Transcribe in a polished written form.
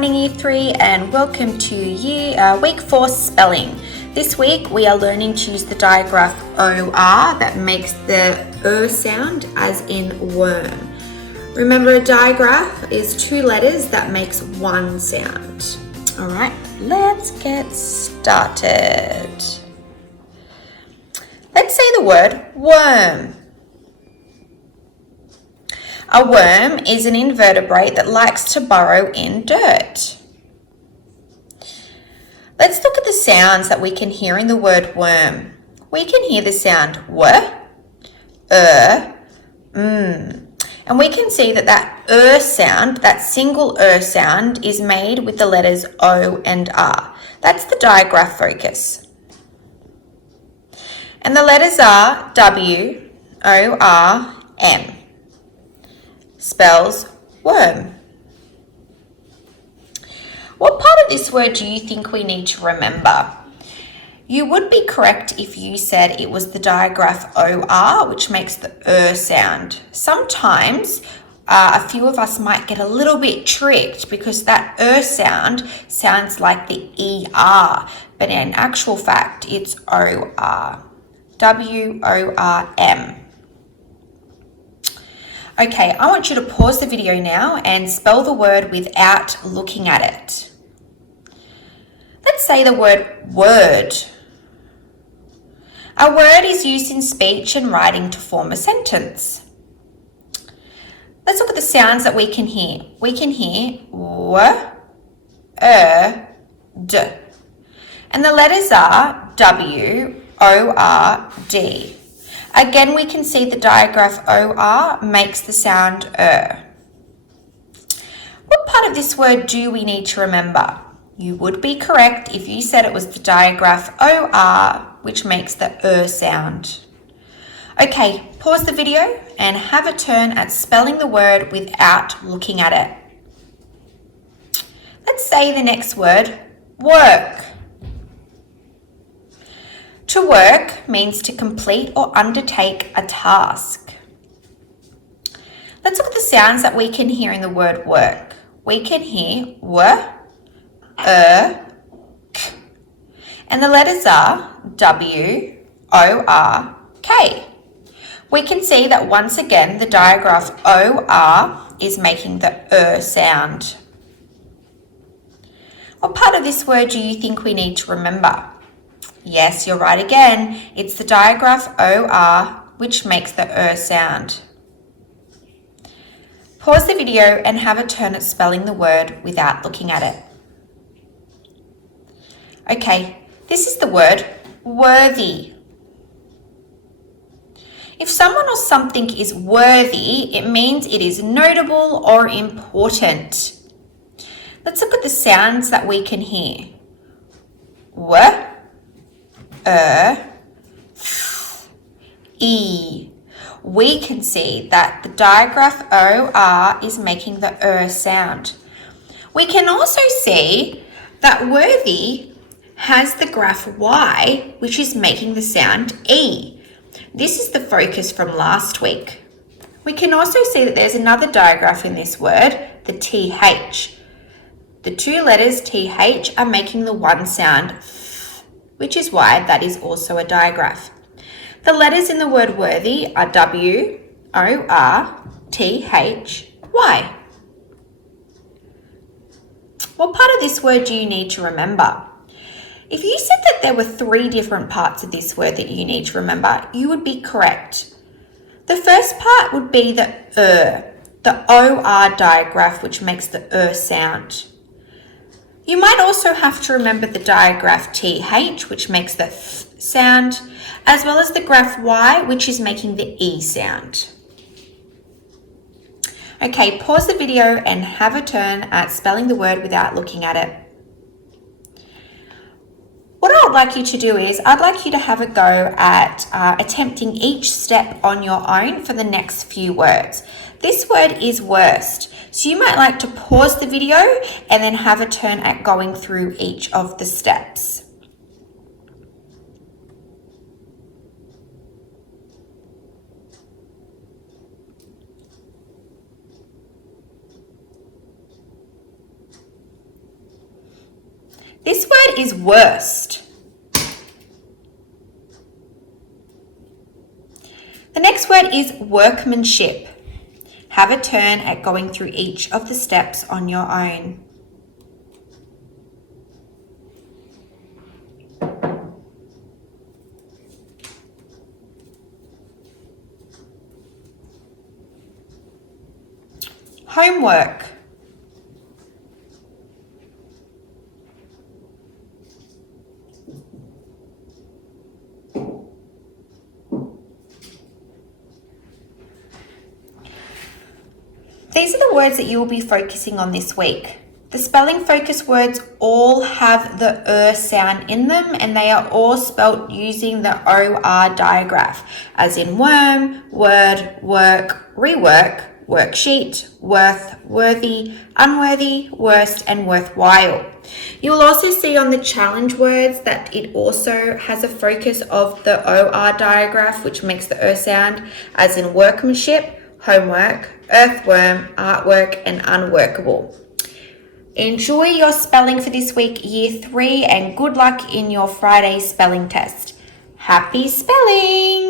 morning Year 3 and welcome to Week 4 spelling. This week we are learning to use the digraph OR that makes the sound as in worm. Remember, a digraph is two letters that makes one sound. Alright, let's get started. Let's say the word worm. A worm is an invertebrate that likes to burrow in dirt. Let's look at the sounds that we can hear in the word worm. We can hear the sound w, and we can see that sound, that single sound, is made with the letters O and R. That's the digraph focus. And the letters are W, O, R, M. Spells worm. What part of this word do you think we need to remember? You would be correct if you said it was the digraph OR, which makes the sound. Sometimes a few of us might get a little bit tricked because that sound sounds like the ER, but in actual fact it's OR. W-O-R-M. Okay, I want you to pause the video now and spell the word without looking at it. Let's say the word word. A word is used in speech and writing to form a sentence. Let's look at the sounds that we can hear. We can hear w, d. And the letters are W, O, R, D. Again, we can see the digraph OR makes the sound What part of this word do we need to remember? You would be correct if you said it was the digraph OR, which makes the sound. Okay, pause the video and have a turn at spelling the word without looking at it. Let's say the next word, work. To work means to complete or undertake a task. Let's look at the sounds that we can hear in the word work. We can hear w, k, and the letters are W, O, R, K. We can see that once again the digraph OR is making the sound. What part of this word do you think we need to remember? Yes, you're right again. It's the digraph OR, which makes the sound. Pause the video and have a turn at spelling the word without looking at it. Okay, this is the word worthy. If someone or something is worthy, it means it is notable or important. Let's look at the sounds that we can hear. W, E. We can see that the digraph OR is making the sound. We can also see that worthy has the graph Y, which is making the sound E. This is the focus from last week. We can also see that there's another digraph in this word, the TH. The two letters TH are making the one sound, which is why that is also a digraph. The letters in the word worthy are W, O, R, T, H, Y. What part of this word do you need to remember? If you said that there were 3 different parts of this word that you need to remember, you would be correct. The first part would be the OR digraph, which makes the sound. You might also have to remember the digraph TH, which makes the sound, as well as the graph Y, which is making the E sound. Okay, pause the video and have a turn at spelling the word without looking at it. What I would like you to do is, I'd like you to have a go at attempting each step on your own for the next few words. This word is worst, so you might like to pause the video and then have a turn at going through each of the steps. This word is worst. The next word is workmanship. Have a turn at going through each of the steps on your own. Homework. These are the words that you will be focusing on this week. The spelling focus words all have the sound in them, and they are all spelt using the OR digraph, as in worm, word, work, rework, worksheet, worth, worthy, unworthy, worst, and worthwhile. You will also see on the challenge words that it also has a focus of the OR digraph, which makes the sound, as in workmanship, homework, earthworm, artwork, and unworkable. Enjoy your spelling for this week, Year 3, and good luck in your Friday spelling test. Happy spelling!